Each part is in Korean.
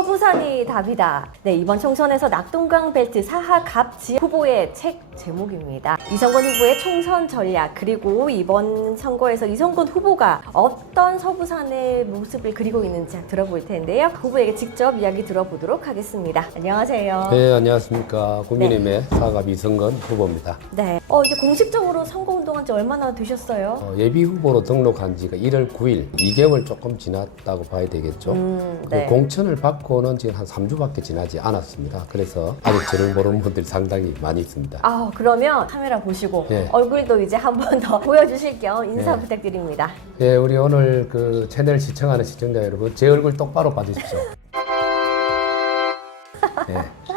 서부산이 답이다. 네, 이번 총선에서 낙동강 벨트 사하갑 지역 후보의 책 제목입니다. 이성건 후보의 총선 전략, 그리고 이번 선거에서 이성건 후보가 어떤 서부산의 모습을 그리고 있는지 들어볼 텐데요. 후보에게 직접 이야기 들어보도록 하겠습니다. 안녕하세요. 네, 안녕하십니까. 국민의힘의 사하갑 이성건 후보입니다. 네, 이제 공식적으로 선거운동한 지 얼마나 되셨어요? 예비 후보로 등록한 지가 1월 9일, 2개월 조금 지났다고 봐야 되겠죠. 네. 공천을 받고는 지금 한 3주밖에 지나지 않았습니다. 그래서 아직 저를 모르는 분들이 상당히 많이 있습니다. 그러면 카메라 보시고 네. 얼굴도 이제 한 번 더 보여주실 겸 인사 네. 부탁드립니다. 네, 우리 오늘 그 채널 시청하는 시청자 여러분, 제 얼굴 똑바로 봐주십시오. 네,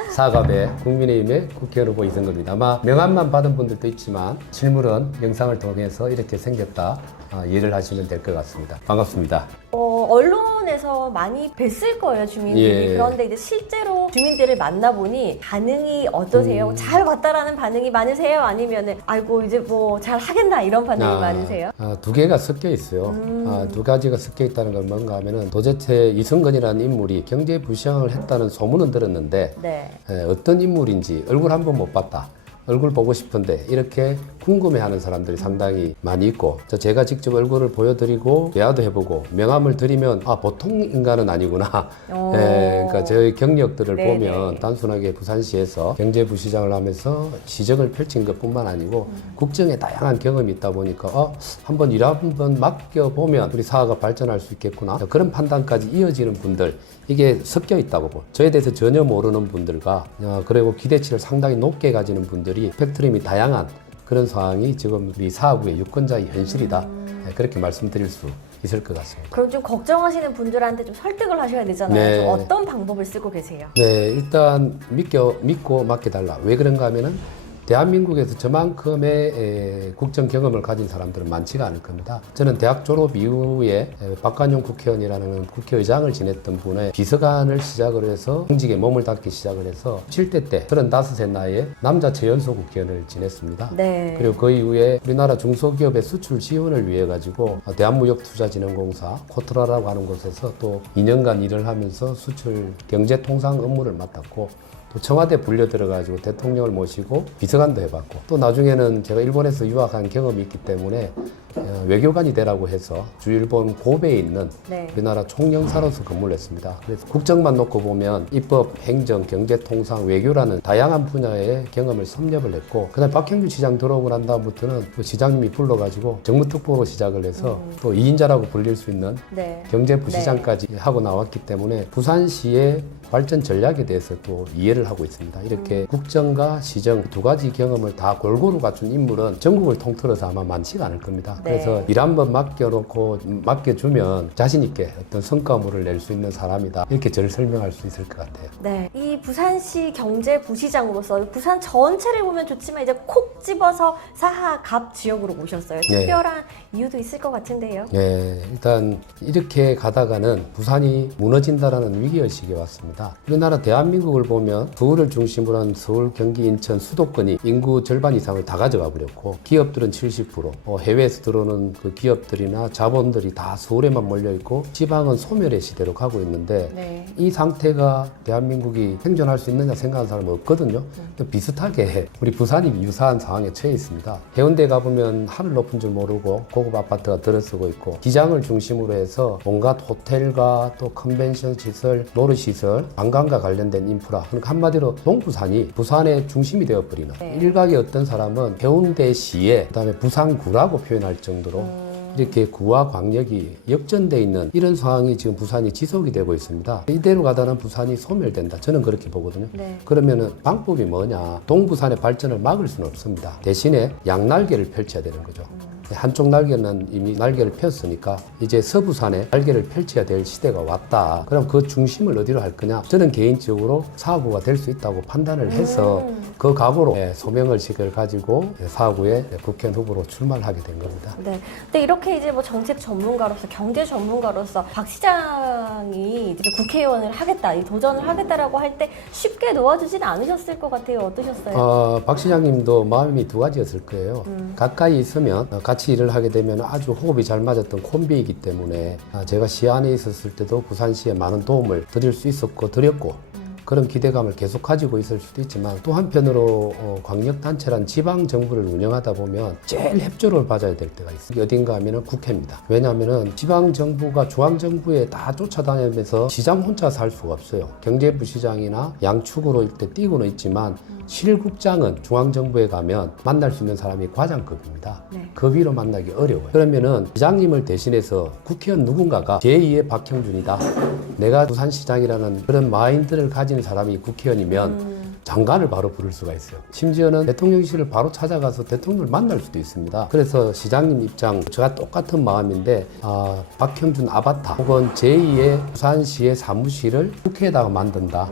사하갑의 국민의힘의 국회의원 후보 이성건입니다. 아마 명함만 받은 분들도 있지만 실물은 영상을 통해서 이렇게 생겼다 이해를 하시면 될 것 같습니다. 반갑습니다. 언론에서 많이 뵀을 거예요, 주민들이. 예. 그런데 이제 실제로 주민들을 만나보니 반응이 어떠세요? 잘 왔다라는 반응이 많으세요? 아니면은 아이고 이제 뭐 잘 하겠나 이런 반응이 많으세요? 두 개가 섞여 있어요. 두 가지가 섞여 있다는 건 뭔가 하면은 도대체 이성건이라는 인물이 경제 부시장을 했다는 소문은 들었는데 네. 어떤 인물인지 얼굴 한 번 못 봤다. 얼굴 보고 싶은데 이렇게 궁금해하는 사람들이 상당히 많이 있고 제가 직접 얼굴을 보여드리고 대화도 해보고 명함을 드리면 보통 인간은 아니구나. 그러니까 저희 경력들을 네네. 보면 단순하게 부산시에서 경제부시장을 하면서 시정을 펼친 것뿐만 아니고 국정에 다양한 경험이 있다 보니까 한번 일 한번 맡겨보면 우리 사회가 발전할 수 있겠구나. 그런 판단까지 이어지는 분들, 이게 섞여 있다고 보. 저에 대해서 전혀 모르는 분들과 그리고 기대치를 상당히 높게 가지는 분들이 스펙트럼이 다양한 그런 상황이 지금 우리 사하구의 유권자의 현실이다. 그렇게 말씀드릴 수 있을 것 같습니다. 그럼 좀 걱정하시는 분들한테 좀 설득을 하셔야 되잖아요. 네. 좀 어떤 방법을 쓰고 계세요? 네, 일단 믿고 맡겨달라. 왜 그런가 하면은 대한민국에서 저만큼의 국정 경험을 가진 사람들은 많지가 않을 겁니다. 저는 대학 졸업 이후에 박관용 국회의원이라는 국회의장을 지냈던 분의 비서관을 시작을 해서 공직에 몸을 닿기 시작을 해서 7대 때 35세 나이에 남자 최연소 국회의원을 지냈습니다. 네. 그리고 그 이후에 우리나라 중소기업의 수출 지원을 위해 가지고 대한무역투자진흥공사 코트라라고 하는 곳에서 또 2년간 일을 하면서 수출 경제통상 업무를 맡았고 또 청와대 불려 들어가지고 대통령을 모시고 비서관도 해봤고 또 나중에는 제가 일본에서 유학한 경험이 있기 때문에 외교관이 되라고 해서 주일본 고베에 있는 네. 우리나라 총영사로서 근무를 했습니다. 그래서 국정만 놓고 보면 입법, 행정, 경제, 통상, 외교라는 다양한 분야의 경험을 섭렵을 했고 그다음 박형준 시장 들어오고 난 다음부터는 그 시장님이 불러가지고 정무특보로 시작을 해서 또 2인자라고 불릴 수 있는 네. 경제부시장까지 하고 나왔기 때문에 부산시의 발전 전략에 대해서 또 이해를 하고 있습니다. 이렇게 국정과 시정 두 가지 경험을 다 골고루 갖춘 인물은 전국을 통틀어서 아마 많지가 않을 겁니다. 네. 그래서 일 한번 맡겨주면 자신 있게 어떤 성과물을 낼 수 있는 사람이다. 이렇게 저를 설명할 수 있을 것 같아요. 네, 이 부산시 경제부시장으로서 부산 전체를 보면 좋지만 이제 콕 집어서 사하갑 지역으로 모셨어요. 네. 특별한 이유도 있을 것 같은데요. 네, 일단 이렇게 가다가는 부산이 무너진다라는 위기의식이 왔습니다. 우리나라 대한민국을 보면 서울을 중심으로 한 서울, 경기, 인천, 수도권이 인구 절반 이상을 다 가져가 버렸고 기업들은 70%, 해외에서 들어오는 그 기업들이나 자본들이 다 서울에만 몰려있고 지방은 소멸의 시대로 가고 있는데 네. 이 상태가 대한민국이 생존할 수 있느냐 생각하는 사람은 없거든요. 또 비슷하게 우리 부산이 유사한 상황에 처해 있습니다. 해운대 가보면 하늘 높은 줄 모르고 고급 아파트가 들어서고 있고 기장을 중심으로 해서 온갖 호텔과 또 컨벤션 시설, 놀이시설, 관광과 관련된 인프라, 그러니까 한마디로 동부산이 부산의 중심이 되어버리는 네. 일각의 어떤 사람은 해운대시에 그다음에 부산구라고 표현할 정도로 이렇게 구와 광역이 역전돼 있는 이런 상황이 지금 부산이 지속이 되고 있습니다. 이대로 가다는 부산이 소멸된다. 저는 그렇게 보거든요. 네. 그러면은 방법이 뭐냐? 동부산의 발전을 막을 수는 없습니다. 대신에 양날개를 펼쳐야 되는 거죠. 한쪽 날개는 이미 날개를 폈으니까 이제 서부산에 날개를 펼쳐야 될 시대가 왔다. 그럼 그 중심을 어디로 할 거냐? 저는 개인적으로 사하구가 될 수 있다고 판단을 해서 그 각오로 소명의식을 가지고 사하구의 국회의원 후보로 출마를 하게 된 겁니다. 네. 근데 이렇게 이제 뭐 정책 전문가로서 경제 전문가로서 박 시장이 이제 국회의원을 하겠다, 이 도전을 하겠다라고 할 때 쉽게 놓아주진 않으셨을 것 같아요. 어떠셨어요? 박 시장님도 마음이 두 가지였을 거예요. 가까이 있으면 같이 같이 일을 하게 되면 아주 호흡이 잘 맞았던 콤비이기 때문에 제가 시안에 있었을 때도 부산시에 많은 도움을 드릴 수 있었고 드렸고 그런 기대감을 계속 가지고 있을 수도 있지만 또 한편으로 광역단체란 지방정부를 운영하다 보면 제일 협조를 받아야 될 때가 있어요. 어딘가 하면은 국회입니다. 왜냐하면은 지방정부가 중앙정부에 다 쫓아다니면서 시장 혼자 살 수가 없어요. 경제부시장이나 양축으로 일대 뛰고는 있지만 실국장은 중앙정부에 가면 만날 수 있는 사람이 과장급입니다. 네. 그 위로 만나기 어려워요. 그러면은 시장님을 대신해서 국회의원 누군가가 제2의 박형준이다. 내가 부산시장이라는 그런 마인드를 가진 사람이 국회의원이면 장관을 바로 부를 수가 있어요. 심지어는 대통령실을 바로 찾아가서 대통령을 만날 수도 있습니다. 그래서 시장님 입장, 저와 똑같은 마음인데 박형준 아바타 혹은 제2의 부산시의 사무실을 국회에다가 만든다.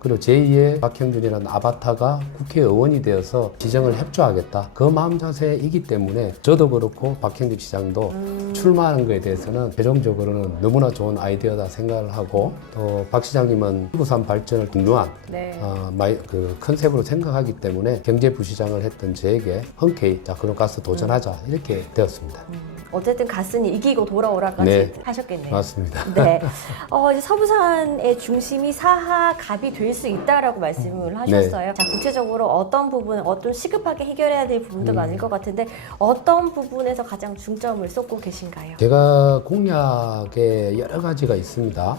그리고 제2의 박형준이라는 아바타가 국회의원이 되어서 지정을 협조하겠다. 그 마음 자세이기 때문에 저도 그렇고 박형준 시장도 출마하는 것에 대해서는 최종적으로는 너무나 좋은 아이디어다 생각을 하고 또 박 시장님은 부산 발전을 중요한 네. 그 컨셉으로 생각하기 때문에 경제부시장을 했던 저에게 흔쾌히 자 그럼 가서 도전하자 이렇게 되었습니다. 어쨌든 갔으니 이기고 돌아오라까지 네. 하셨겠네요. 맞습니다. 네. 이제 서부산의 중심이 사하갑이 될 수 있다라고 말씀을 하셨어요. 자, 구체적으로 어떤 부분, 어떤 시급하게 해결해야 될 부분도 많을 것 같은데 어떤 부분에서 가장 중점을 쏟고 계신가요? 제가 공약에 여러 가지가 있습니다.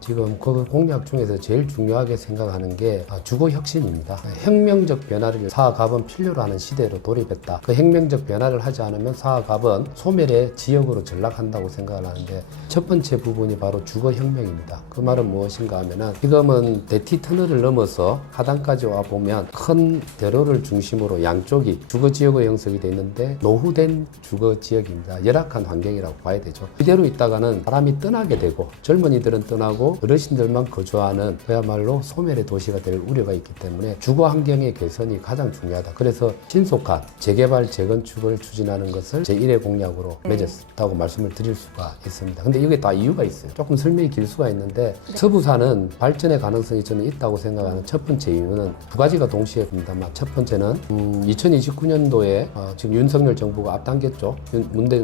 지금 그 공약 중에서 제일 중요하게 생각하는 게 주거 혁신입니다. 혁명적 변화를 사하갑은 필요로 하는 시대로 돌입했다. 그 혁명적 변화를 하지 않으면 사하갑은 소멸의 지역으로 전락한다고 생각을 하는데 첫 번째 부분이 바로 주거 혁명입니다. 그 말은 무엇인가 하면은 지금은 대티 터널을 넘어서 하단까지 와 보면 큰 대로를 중심으로 양쪽이 주거 지역으로 형성이 되어 있는데 노후된 주거 지역입니다. 열악한 환경이라고 봐야 되죠. 이대로 있다가는 사람이 떠나게 되고 젊은이들은 떠나고 어르신들만 거주하는 그야말로 소멸의 도시가 될 우려가 있기 때문에 주거 환경의 개선이 가장 중요하다. 그래서 신속한 재개발 재건축을 추진하는 것을 제1의 공약으로 맺었다고 말씀을 드릴 수가 있습니다. 근데 이게 다 이유가 있어요. 조금 설명이 길 수가 있는데 서부산은 발전의 가능성이 저는 있다고 생각하는 첫 번째 이유는 두 가지가 동시에 있습니다만 첫 번째는 2029년도에 지금 윤석열 정부가 앞당겼죠.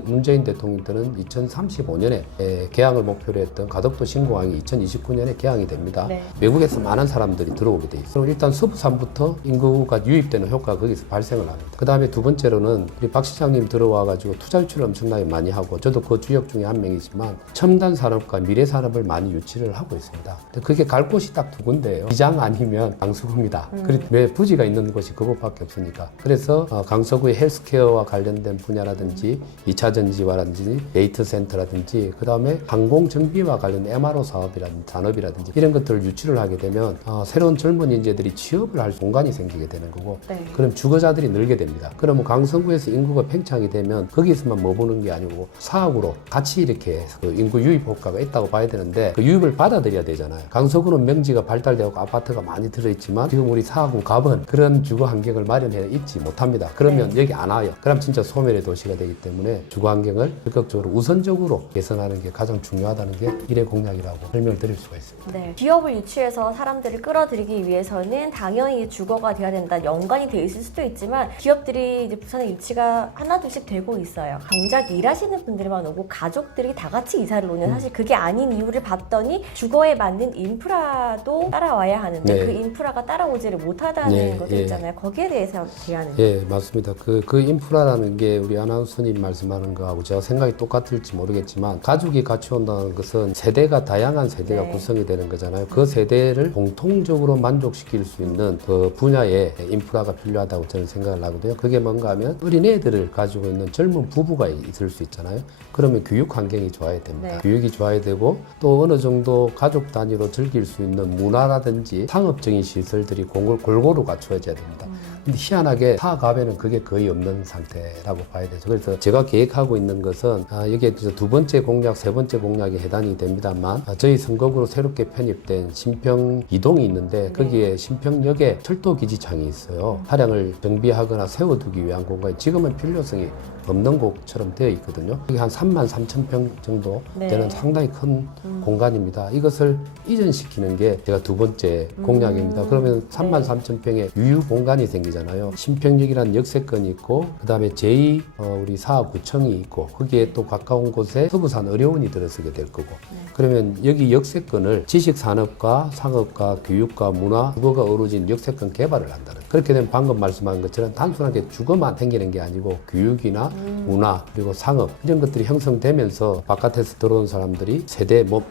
문재인 대통령 때는 2035년에 개항을 목표로 했던 가덕도 신공항이 2029년에 개항이 됩니다. 네. 외국에서 많은 사람들이 들어오게 돼 있어요. 그럼 일단 서부산부터 인구가 유입되는 효과가 거기서 발생을 합니다. 그 다음에 두 번째로는 우리 박 시장님 들어와가지고 투자 유치를 엄청나게 많이 하고 저도 그 주역 중에 한 명이지만 첨단 산업과 미래 산업을 많이 유치를 하고 있습니다. 근데 그게 갈 곳이 딱 두 군데예요. 기장 아니면 강서구입니다. 왜 부지가 있는 곳이 그곳밖에 없으니까. 그래서 강서구의 헬스케어와 관련된 분야라든지 2차 전지화라든지 데이터 센터라든지 그 다음에 항공 정비와 관련된 MRO 사업이라든지 산업이라든지 이런 것들을 유치를 하게 되면 새로운 젊은 인재들이 취업을 할 공간이 생기게 되는 거고 네. 그럼 주거자들이 늘게 됩니다. 그러면 강서구에서 인구가 팽창이 되면 거기서만 머무는 게 아니고 사학으로 같이 이렇게 그 인구 유입 효과가 있다고 봐야 되는데 그 유입을 받아들여야 되잖아요. 강서구는 명지가 발달되고 아파트가 많이 들어있지만 지금 우리 사하구 갑은 그런 주거 환경을 마련해 있지 못합니다. 그러면 여기 안 와요. 그럼 진짜 소멸의 도시가 되기 때문에 주거 환경을 적극적으로 우선적으로 개선하는 게 가장 중요하다는 게 일의 공약이라고 설명을 드릴 수가 있습니다. 네. 기업을 유치해서 사람들을 끌어들이기 위해서는 당연히 주거가 돼야 된다. 연관이 돼 있을 수도 있지만 기업들이 이제 부산에 유치가 하나둘씩 되고 있어요. 정작 일하시는 분들만 오고 가족들이 다 같이 이사를 오는 사실 그게 아닌 이유를 봤더니 주거에 맞는 인프라도 따라와야 하는데 네. 그 인프라가 따라오지를 못하다는 예, 것도 예. 있잖아요. 거기에 대해서 대안은 예, 맞습니다. 그 인프라라는 게 우리 아나운서님 말씀하는 거하고 제가 생각이 똑같을지 모르겠지만 가족이 같이 온다는 것은 세대가 다양한 세대가 네. 구성이 되는 거잖아요. 그 세대를 공통적으로 만족시킬 수 있는 그 분야의 인프라가 필요하다고 저는 생각을 하거든요. 그게 뭔가 하면 어린애들을 가지고 있는 젊은 부부가 있을 수 있잖아요. 그러면 교육 환경이 좋아야 됩니다. 네. 교육이 좋아야 되고 또 어느 정도 가족 단위로 즐길 수 있는 문화라든지 상업적인 시설들이 골고루 갖추어져야 됩니다. 근데 희한하게 사갑에는 그게 거의 없는 상태라고 봐야 되죠. 그래서 제가 계획하고 있는 것은 여기에 두 번째 공약, 세 번째 공약에 해당이 됩니다만 저희 선거구로 새롭게 편입된 신평 이동이 있는데 거기에 신평역에 철도 기지창이 있어요. 차량을 정비하거나 세워두기 위한 공간이 지금은 필요성이 없는 곳처럼 되어 있거든요. 여기 한 33,000평 정도 되는 네. 상당히 큰 공간입니다. 이것을 이전시키는 게 제가 두 번째 공약입니다. 그러면 33,000평의 유휴 공간이 생깁니다. 역세권이잖아요. 신평역이라는 역세권이 있고 그다음에 제2 우리 사하구청이 있고 거기에 또 가까운 곳에 서부산 의료원이 들어서게 될 거고 그러면 여기 역세권을 지식산업과 상업과 교육과 문화 주거가 어우러진 역세권 개발을 한다는 그렇게 되면 방금 말씀한 것처럼 단순하게 주거만 생기는 게 아니고 교육이나 문화 그리고 상업 이런 것들이 형성되면서 바깥에서 들어온 사람들이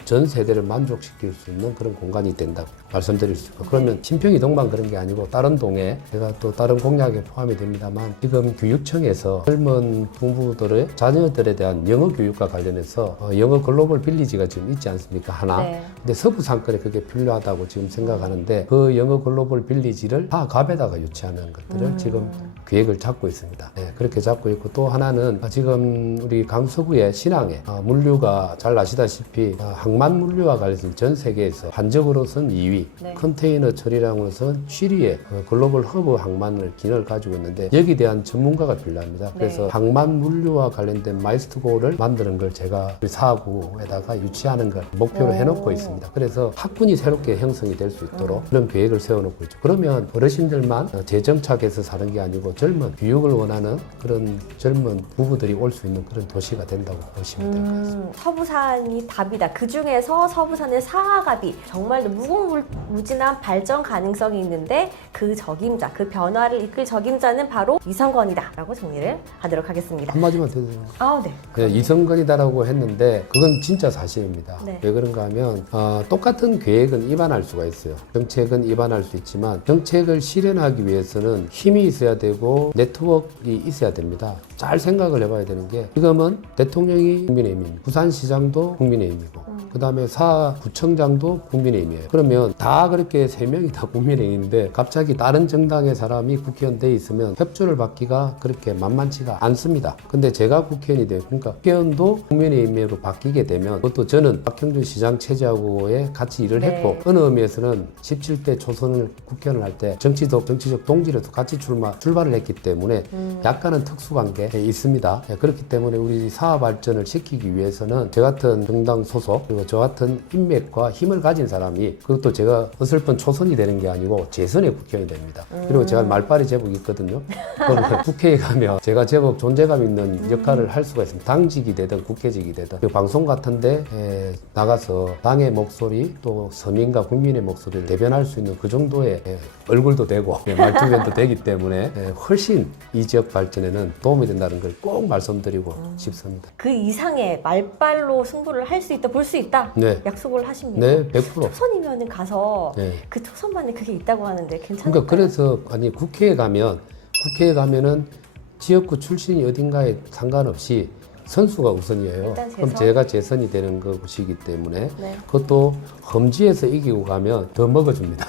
전 세대를 만족시킬 수 있는 그런 공간이 된다고 말씀드릴 수 있고 그러면 신평이동만 그런 게 아니고 다른 동에 제가 또 다른 공약에 포함이 됩니다만 지금 교육청에서 젊은 부부들의 자녀들에 대한 영어 교육과 관련해서 영어 글로벌 빌리지가 지금 있지 않습니까 하나 근데 서부 상권에 그게 필요하다고 지금 생각하는데 그 영어 글로벌 빌리지를 다 갑에다가 유치하는 것들을 지금 계획을 잡고 있습니다. 네, 그렇게 잡고 있고 또 하나는 지금 우리 강서구의 신항에 물류가 잘 아시다시피 항만 물류와 관련해서 전 세계에서 한적으로선 2위 컨테이너 처리량으로선 7위의 글로벌 허브 항만을 기능을 가지고 있는데 여기에 대한 전문가가 필요합니다. 그래서 항만 물류와 관련된 마이스터고를 만드는 걸 제가 우리 사하구에다가 유치하는 걸 목표로 해놓고 있습니다. 그래서 학군이 새롭게 형성이 될 수 있도록 그런 계획을 세워놓고 있죠. 그러면 어르신들만 재정착해서 사는 게 아니고 젊은 교육을 원하는 그런 젊은 부부들이 올 수 있는 그런 도시가 된다고 보시면 될 것 같습니다. 서부산이 답이다. 그 중에서 서부산의 사하갑이 정말 무궁무진한 발전 가능성이 있는데 그 적임자, 그 변화를 이끌 적임자는 바로 이성건이다라고 정리를 하도록 하겠습니다. 한마디만 더 드려요. 네. 네, 이성건이다라고 했는데 그건 진짜 사실입니다. 네. 왜 그런가 하면 똑같은 계획은 입안할 수가 있어요. 정책은 입안할 수 있지만 정책을 실현하기 위해서는 힘이 있어야 되고 네트워크가 있어야 됩니다. 잘 생각을 해봐야 되는 게 지금은 대통령이 국민의힘입니다. 부산시장도 국민의힘이고 그 다음에 사구청장도 국민의힘이에요. 그러면 다 그렇게 세 명이 다 국민의힘인데 갑자기 다른 정당의 사람이 국회의원 돼 있으면 협조를 받기가 그렇게 만만치가 않습니다. 근데 제가 국회의원이 돼요. 그러니까 국회의원도 국민의힘으로 바뀌게 되면 그것도 저는 박형준 시장 체제하고에 같이 일을 했고 어느 의미에서는 17대 초선을 국회의원을 할 때 정치적 동지로도 같이 출발을 했기 때문에 약간은 특수관계에 있습니다. 그렇기 때문에 우리 사업 발전을 시키기 위해서는 저 같은 정당 소속 그리고 저 같은 인맥과 힘을 가진 사람이 그것도 제가 어설픈 초선이 되는 게 아니고 재선의 국회의원이 됩니다. 그리고 제가 말빨이 제법 있거든요. 그러면 국회에 가면 제가 제법 존재감 있는 역할을 할 수가 있습니다. 당직이 되든 국회직이 되든 그 방송 같은데 나가서 당의 목소리 또 서민과 국민의 목소리를 대변할 수 있는 그 정도의 얼굴도 되고 말투면도 되기 때문에 훨씬 이 지역 발전에는 도움이 된다는 걸 꼭 말씀드리고 싶습니다. 그 이상의 말빨로 승부를 할 수 있다, 볼 수 있다 네. 약속을 하십니다. 네, 100%. 초선이면 가서 네. 그 초선만에 그게 있다고 하는데 괜찮을까요? 그러니까 그래서 아니 국회에 가면은 지역구 출신이 어딘가에 상관없이 선수가 우선이에요. 일단 그럼 제가 재선이 되는 것이기 때문에 네. 그것도 험지에서 이기고 가면 더 먹어줍니다.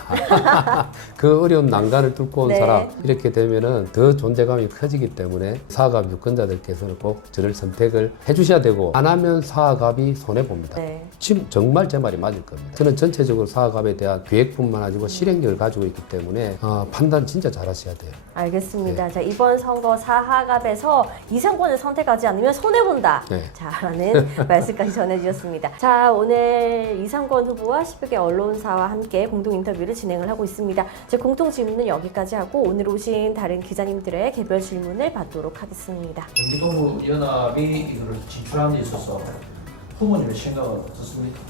그 어려운 난간을 뚫고 온 네. 사람 이렇게 되면은 더 존재감이 커지기 때문에 사학갑 유권자들께서는 꼭 저를 선택을 해주셔야 되고 안 하면 사학갑이 손해 봅니다. 네. 지금 정말 제 말이 맞을 겁니다. 저는 전체적으로 사학갑에 대한 계획뿐만 아니고 실행력을 가지고 있기 때문에 판단 진짜 잘하셔야 돼요. 알겠습니다. 네. 자, 이번 선거 사하갑에서 이성권을 선택하지 않으면 손해본다. 네. 자, 라는 말씀까지 전해주셨습니다. 자, 오늘 이성권 후보와 10여 개 언론사와 함께 공동 인터뷰를 진행을 하고 있습니다. 제 공통 질문은 여기까지 하고 오늘 오신 다른 기자님들의 개별 질문을 받도록 하겠습니다. 경기도 연합이 이거를 진출하는 데 있어서 후보님의 생각은 어떻습니까?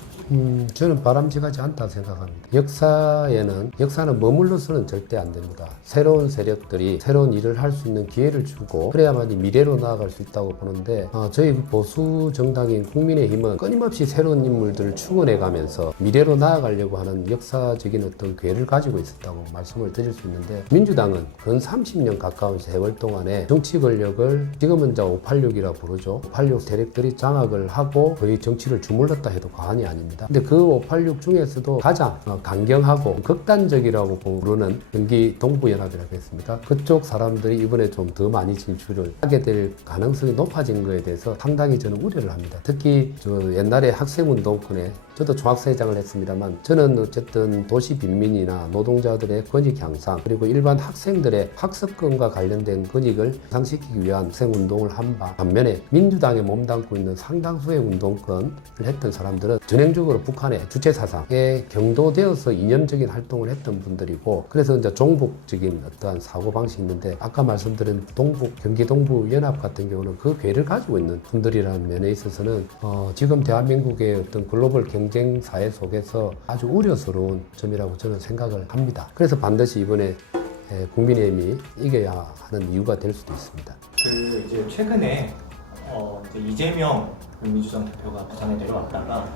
저는 바람직하지 않다 생각합니다. 역사는 머물러서는 절대 안 됩니다. 새로운 세력들이 새로운 일을 할 수 있는 기회를 주고 그래야만이 미래로 나아갈 수 있다고 보는데 저희 보수 정당인 국민의힘은 끊임없이 새로운 인물들을 충원해 가면서 미래로 나아가려고 하는 역사적인 어떤 기회를 가지고 있었다고 말씀을 드릴 수 있는데 민주당은 근 30년 가까운 세월 동안에 정치 권력을 지금은 이제 586이라고 부르죠. 586 세력들이 장악을 하고 거의 정치를 주물렀다 해도 과언이 아닙니다. 근데 그 586 중에서도 가장 강경하고 극단적이라고 부르는 경기 동부연합이라고 했습니까? 그쪽 사람들이 이번에 좀 더 많이 진출을 하게 될 가능성이 높아진 거에 대해서 상당히 저는 우려를 합니다. 특히 저 옛날에 학생운동권에 저도 중학생회장을 했습니다만 저는 어쨌든 도시 빈민이나 노동자들의 권익 향상 그리고 일반 학생들의 학습권과 관련된 권익을 향상시키기 위한 학생운동을 한 반면에 민주당에 몸담고 있는 상당수의 운동권을 했던 사람들은 전형적으로 북한의 주체사상에 경도되어서 이념적인 활동을 했던 분들이고 그래서 이제 종북적인 어떠한 사고방식이 있는데 아까 말씀드린 동북, 경기 동부 연합 같은 경우는 그 괴를 가지고 있는 분들이라는 면에 있어서는 지금 대한민국의 어떤 글로벌 경쟁 사회 속에서 아주 우려스러운 점이라고 저는 생각을 합니다. 그래서 반드시 이번에 국민의힘이 이겨야 하는 이유가 될 수도 있습니다. 그 이제 최근에 이제 이재명 민주당 대표가 부산에 내려왔다가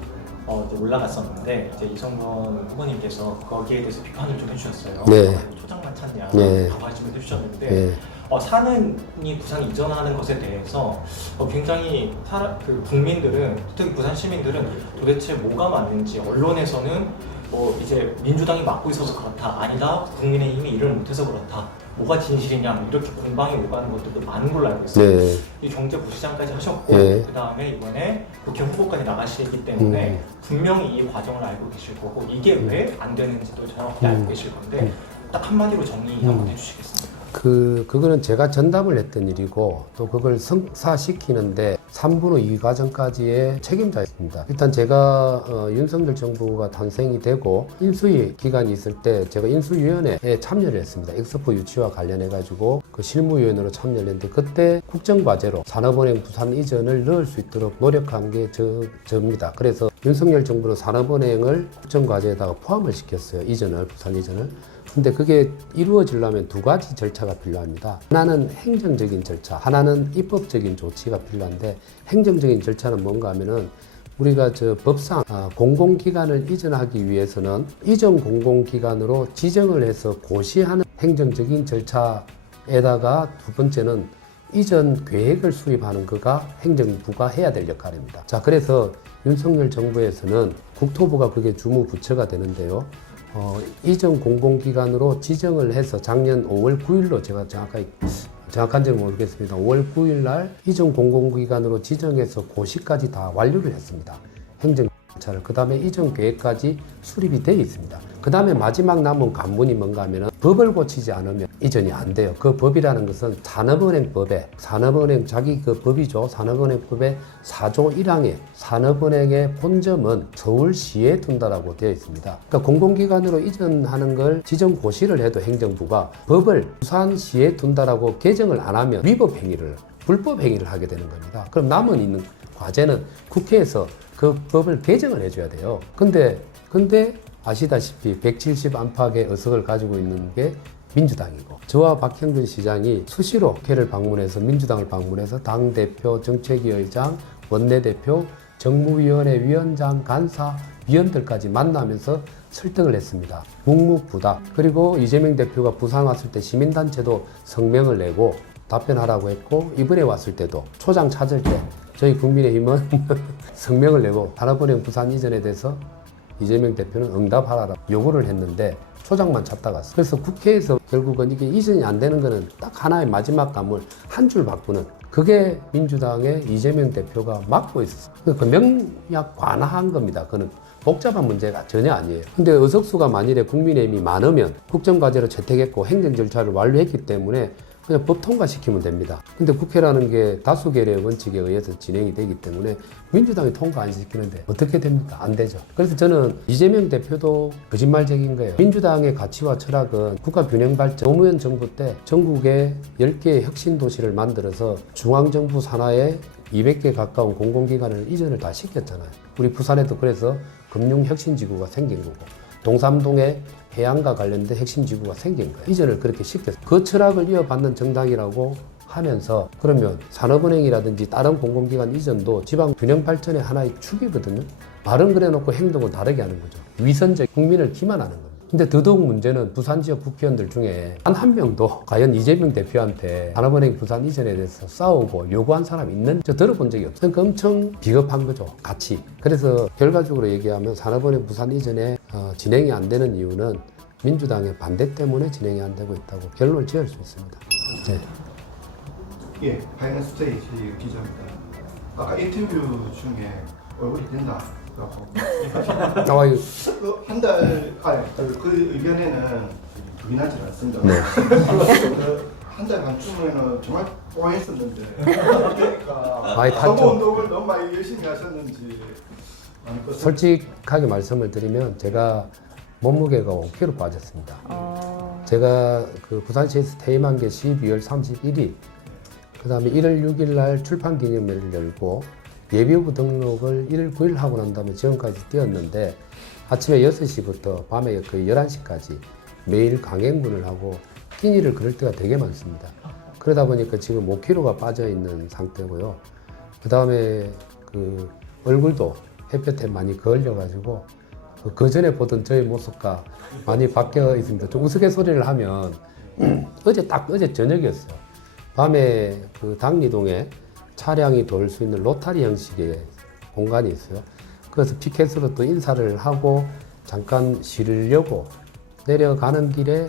이제 올라갔었는데 이제 이성건 후보님께서 거기에 대해서 비판을 좀 해주셨어요. 네. 초장만 찾냐 네. 라고 말씀을 해주셨는데 네. 사는이 부산에 이전하는 것에 대해서 굉장히 그 국민들은 특히 부산 시민들은 도대체 뭐가 맞는지 언론에서는 이제 민주당이 맡고 있어서 그렇다 아니다 국민의힘이 일을 못해서 그렇다 뭐가 진실이냐 이렇게 공방이 오가는 것들도 많은 걸로 알고 있어요. 네. 이 경제부시장까지 하셨고 네. 그 다음에 이번에 국회 후보까지 나가시기 때문에 분명히 이 과정을 알고 계실 거고 이게 왜 안 되는지도 정확히 알고 계실 건데 딱 한마디로 정리 한번 해주시겠습니까? 그거는 제가 전담을 했던 일이고 또 그걸 성사시키는데 3분의 2 과정까지의 책임자였습니다. 일단 제가 윤석열 정부가 탄생이 되고 인수위 기간이 있을 때 제가 인수위원회에 참여를 했습니다. 엑스포 유치와 관련해 가지고 그 실무위원으로 참여를 했는데 그때 국정과제로 산업은행 부산 이전을 넣을 수 있도록 노력한 게 저입니다. 그래서 윤석열 정부는 산업은행을 국정과제에다가 포함을 시켰어요. 이전을 부산 이전을. 근데 그게 이루어지려면 두 가지 절차가 필요합니다. 하나는 행정적인 절차, 하나는 입법적인 조치가 필요한데 행정적인 절차는 뭔가 하면은 우리가 법상 공공기관을 이전하기 위해서는 이전 공공기관으로 지정을 해서 고시하는 행정적인 절차에다가 두 번째는 이전 계획을 수립하는 거가 행정부가 해야 될 역할입니다. 자, 그래서 윤석열 정부에서는 국토부가 그게 주무부처가 되는데요. 이전 공공기관으로 지정을 해서 작년 5월 9일로 제가 정확한지는 모르겠습니다. 5월 9일 날 이전 공공기관으로 지정해서 고시까지 다 완료를 했습니다. 행정 절차를. 그 다음에 이전 계획까지 수립이 되어 있습니다. 그 다음에 마지막 남은 관문이 뭔가 하면은 법을 고치지 않으면 이전이 안 돼요. 그 법이라는 것은 산업은행법에 산업은행 자기 그 법이죠. 산업은행법의 4조 1항에 산업은행의 본점은 서울시에 둔다라고 되어 있습니다. 그러니까 공공기관으로 이전하는 걸 지정 고시를 해도 행정부가 법을 부산시에 둔다라고 개정을 안 하면 위법 행위를 불법 행위를 하게 되는 겁니다. 그럼 남은 있는 과제는 국회에서 그 법을 개정을 해줘야 돼요. 근데 아시다시피 170 안팎의 의석을 가지고 있는 게 민주당이고 저와 박형근 시장이 수시로 국회를 방문해서 민주당을 방문해서 당대표, 정책위의장, 원내대표, 정무위원회 위원장, 간사, 위원들까지 만나면서 설득을 했습니다. 묵묵부답. 그리고 이재명 대표가 부산 왔을 때 시민단체도 성명을 내고 답변하라고 했고 이번에 왔을 때도 초장 찾을 때 저희 국민의힘은 성명을 내고 산업은행 부산 이전에 대해서 이재명 대표는 응답하라고 요구를 했는데 초장만 찾다 갔어요. 그래서 국회에서 결국은 이게 이전이 안 되는 거는 딱 하나의 마지막 관문 한 줄 바꾸는 그게 민주당의 이재명 대표가 막고 있었어요. 그 명약 관화한 겁니다. 그는 복잡한 문제가 전혀 아니에요. 근데 의석수가 만일에 국민의힘이 많으면 국정과제로 채택했고 행정 절차를 완료했기 때문에 그냥 법 통과시키면 됩니다. 근데 국회라는 게 다수결의 원칙에 의해서 진행이 되기 때문에 민주당이 통과 안 시키는데 어떻게 됩니까? 안 되죠. 그래서 저는 이재명 대표도 거짓말쟁인 거예요. 민주당의 가치와 철학은 국가균형발전 노무현 정부 때 전국에 10개의 혁신도시를 만들어서 중앙정부 산하에 200개 가까운 공공기관을 이전을 다 시켰잖아요. 우리 부산에도 그래서 금융혁신지구가 생긴 거고 동삼동에 해양과 관련된 핵심지구가 생긴 거예요. 이전을 그렇게 시켰어요. 그 철학을 이어받는 정당이라고 하면서 그러면 산업은행이라든지 다른 공공기관 이전도 지방 균형 발전의 하나의 축이거든요. 말은 그래놓고 행동은 다르게 하는 거죠. 위선적 국민을 기만하는 겁니다. 근데 더더욱 문제는 부산 지역 국회의원들 중에 단 한 명도 과연 이재명 대표한테 산업은행 부산 이전에 대해서 싸우고 요구한 사람이 있는지 저 들어본 적이 없어요. 그러니까 엄청 비겁한 거죠. 같이. 그래서 결과적으로 얘기하면 산업은행 부산 이전에 진행이 안 되는 이유는 민주당의 반대 때문에 진행이 안 되고 있다고 결론을 지을 수 있습니다. 네. 예, 파이낸스 스테이지 기자입니다. 아까 인터뷰 중에 얼굴이 된다 거라고. 이거 한 달, 그 의견에는 부인하지 않습니다. 네. 한 달 반쯤에는 정말 뽀했었는데 그러니까 많이 탔죠. 서부 운동을 너무 많이 열심히 하셨는지 솔직하게 말씀을 드리면 제가 몸무게가 5kg 빠졌습니다. 제가 그 부산시에서 퇴임한 게 12월 31일, 그 다음에 1월 6일 날 출판 기념회를 열고 예비후보 등록을 1월 9일 하고 난 다음에 지금까지 뛰었는데 아침에 6시부터 밤에 거의 11시까지 매일 강행군을 하고 끼니를 그럴 때가 되게 많습니다. 그러다 보니까 지금 5kg가 빠져 있는 상태고요. 그 다음에 그 얼굴도 햇볕에 많이 거울려가지고 그 전에 보던 저의 모습과 많이 바뀌어 있습니다. 좀 우스갯소리를 하면 어제 저녁이었어요. 밤에 그 당리동에 차량이 돌 수 있는 로타리 형식의 공간이 있어요. 그래서 피켓으로 또 인사를 하고 잠깐 쉬려고 내려가는 길에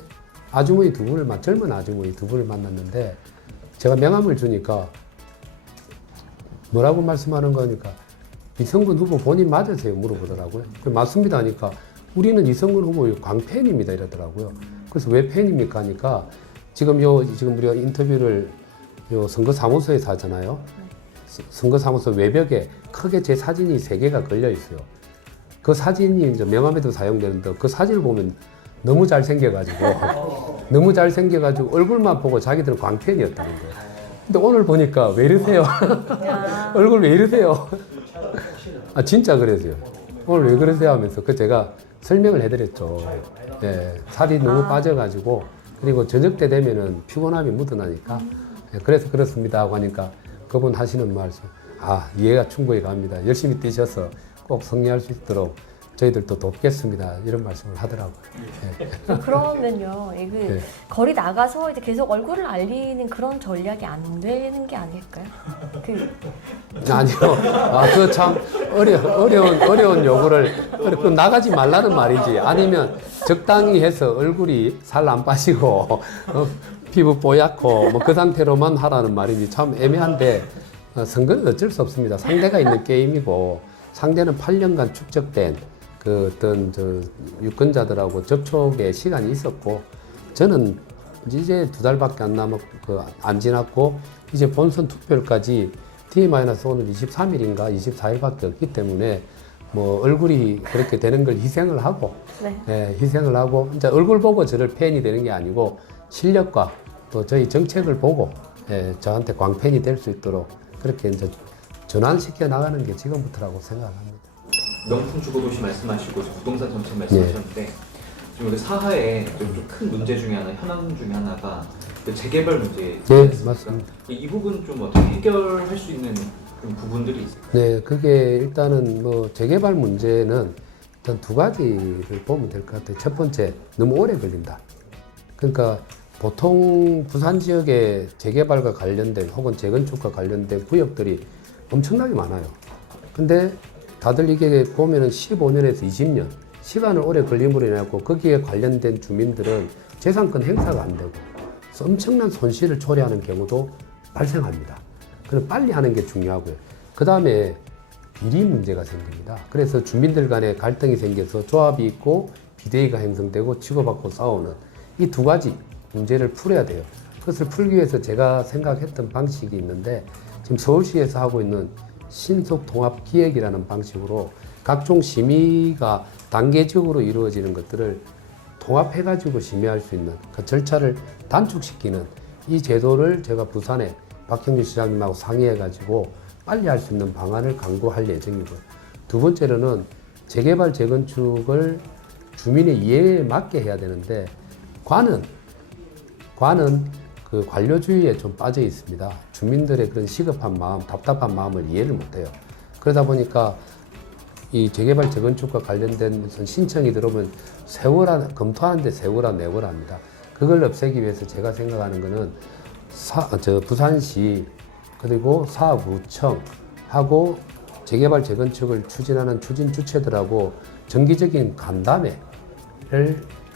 젊은 아주머니 두 분을 만났는데 제가 명함을 주니까 뭐라고 말씀하는 거니까 이성근 후보 본인 맞으세요? 물어보더라고요. 맞습니다 하니까 우리는 이성근 후보 광팬입니다 이러더라고요. 그래서 왜 팬입니까 하니까 지금 우리가 인터뷰를 선거사무소에서 하잖아요. 선거사무소 외벽에 크게 제 사진이 3개가 걸려 있어요. 그 사진이 이제 명함에도 사용되는데 그 사진을 보면 너무 잘생겨가지고 얼굴만 보고 자기들은 광팬이었다는 거예요. 근데 오늘 보니까 왜 이러세요? 얼굴 왜 이러세요? 진짜 그랬어요. 오늘 왜 그러세요 하면서 제가 설명을 해드렸죠. 예, 살이 너무 빠져가지고 그리고 저녁 때 되면은 피곤함이 묻어나니까 그래서 그렇습니다 하고 하니까 그분 하시는 말씀 이해가 충분히 갑니다. 열심히 뛰셔서 꼭 승리할 수 있도록 저희들도 돕겠습니다. 이런 말씀을 하더라고요. 네. 그러면요, 네. 거리 나가서 이제 계속 얼굴을 알리는 그런 전략이 안 되는 게 아닐까요? 아니요. 그거 참 어려운 요구를, 그럼 나가지 말라는 말이지. 아니면 적당히 해서 얼굴이 살 안 빠지고, 피부 뽀얗고, 그 상태로만 하라는 말이지. 참 애매한데, 선거는 어쩔 수 없습니다. 상대가 있는 게임이고, 상대는 8년간 축적된 그 어떤 유권자들하고 접촉의 시간이 있었고, 저는 이제 2달밖에 안 지났고, 이제 본선 투표일까지 T-오늘 23일인가 24일밖에 없기 때문에 얼굴이 그렇게 되는 걸 희생을 하고, 희생을 하고, 이제 얼굴 보고 저를 팬이 되는 게 아니고, 실력과 또 저희 정책을 보고, 저한테 광팬이 될 수 있도록 그렇게 이제 전환시켜 나가는 게 지금부터라고 생각합니다. 명품 주거도시 말씀하시고 부동산 정책 말씀하셨는데 지금 우리 사하의 좀 큰 문제 중에 현안 중에 하나가 그 재개발 문제. 네, 맞습니다. 이 부분 좀 어떻게 해결할 수 있는 그런 부분들이 있을까요? 네, 그게 일단은 재개발 문제는 일단 2가지를 보면 될 것 같아요. 첫 번째, 너무 오래 걸린다. 그러니까 보통 부산 지역의 재개발과 관련된 혹은 재건축과 관련된 구역들이 엄청나게 많아요. 근데 다들 이게 보면은 15년에서 20년 시간을 오래 걸림으로 인해서 거기에 관련된 주민들은 재산권 행사가 안 되고 엄청난 손실을 초래하는 경우도 발생합니다. 그럼 빨리 하는 게 중요하고요. 그 다음에 비리 문제가 생깁니다. 그래서 주민들 간에 갈등이 생겨서 조합이 있고 비대위가 형성되고 치고받고 싸우는 이 2가지 문제를 풀어야 돼요. 그것을 풀기 위해서 제가 생각했던 방식이 있는데 지금 서울시에서 하고 있는 신속통합기획이라는 방식으로 각종 심의가 단계적으로 이루어지는 것들을 통합해가지고 심의할 수 있는 그 절차를 단축시키는 이 제도를 제가 부산에 박형준 시장님하고 상의해가지고 빨리 할 수 있는 방안을 강구할 예정이고요. 2번째로는 재개발, 재건축을 주민의 이해에 맞게 해야 되는데 관은 그 관료주의에 좀 빠져 있습니다. 주민들의 그런 시급한 마음, 답답한 마음을 이해를 못해요. 그러다 보니까 이 재개발, 재건축과 관련된 무슨 신청이 들어오면 검토하는데 세월아 내고라 합니다. 그걸 없애기 위해서 제가 생각하는 거는 부산시 그리고 사구청하고 재개발, 재건축을 추진하는 추진 주체들하고 정기적인 간담회를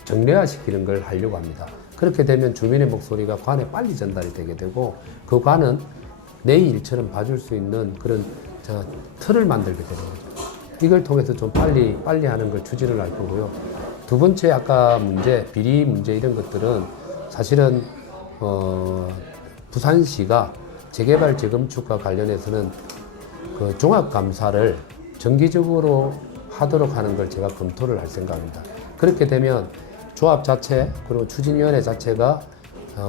정례화시키는 걸 하려고 합니다. 그렇게 되면 주민의 목소리가 관에 빨리 전달이 되게 되고 그 관은 내 일처럼 봐줄 수 있는 그런 틀을 만들게 되는 거죠. 이걸 통해서 좀 빨리 하는 걸 추진을 할 거고요. 두 번째 아까 문제, 비리 문제 이런 것들은 사실은 부산시가 재개발 재건축과 관련해서는 그 종합감사를 정기적으로 하도록 하는 걸 제가 검토를 할 생각입니다. 그렇게 되면 조합 자체 그리고 추진위원회 자체가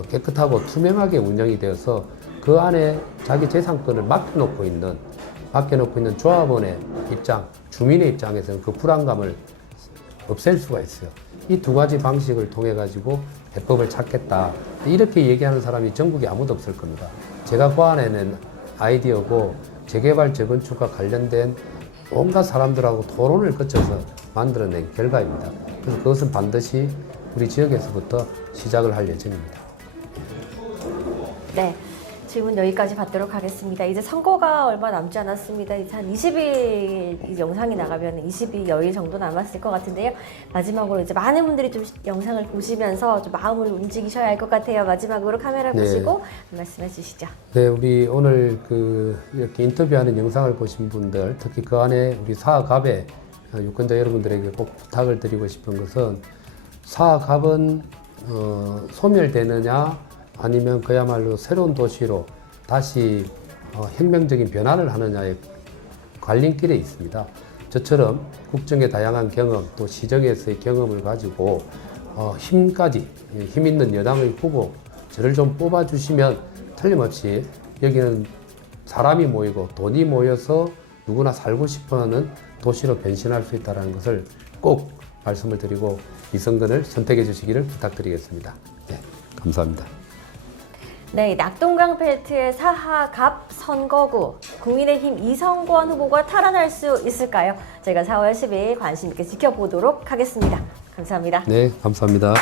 깨끗하고 투명하게 운영이 되어서 그 안에 자기 재산권을 맡겨놓고 있는 조합원의 입장, 주민의 입장에서는 그 불안감을 없앨 수가 있어요. 이 두 가지 방식을 통해 가지고 해법을 찾겠다. 이렇게 얘기하는 사람이 전국에 아무도 없을 겁니다. 제가 고안해낸 아이디어고 재개발 재건축과 관련된 온갖 사람들하고 토론을 거쳐서 만들어낸 결과입니다. 그래서 그것은 반드시 우리 지역에서부터 시작을 할 예정입니다. 네. 질문 여기까지 받도록 하겠습니다. 이제 선거가 얼마 남지 않았습니다. 이제 한 20일 이 영상이 나가면 22여일 정도 남았을 것 같은데요. 마지막으로 이제 많은 분들이 좀 영상을 보시면서 좀 마음을 움직이셔야 할 것 같아요. 마지막으로 카메라 네. 보시고 말씀해 주시죠. 네, 우리 오늘 이렇게 인터뷰하는 영상을 보신 분들, 특히 그 안에 우리 사학갑의 유권자 여러분들에게 꼭 부탁을 드리고 싶은 것은 사학갑은 소멸되느냐 아니면 그야말로 새로운 도시로 다시 혁명적인 변화를 하느냐의 갈림길에 있습니다. 저처럼 국정의 다양한 경험 또 시정에서의 경험을 가지고 힘 있는 여당의 후보 저를 좀 뽑아주시면 틀림없이 여기는 사람이 모이고 돈이 모여서 누구나 살고 싶어하는 도시로 변신할 수 있다는 것을 꼭 말씀을 드리고 이성근을 선택해 주시기를 부탁드리겠습니다. 네, 감사합니다. 네, 낙동강 벨트의 사하갑 선거구 국민의힘 이성권 후보가 탈환할 수 있을까요? 저희가 4월 10일 관심 있게 지켜보도록 하겠습니다. 감사합니다. 네, 감사합니다.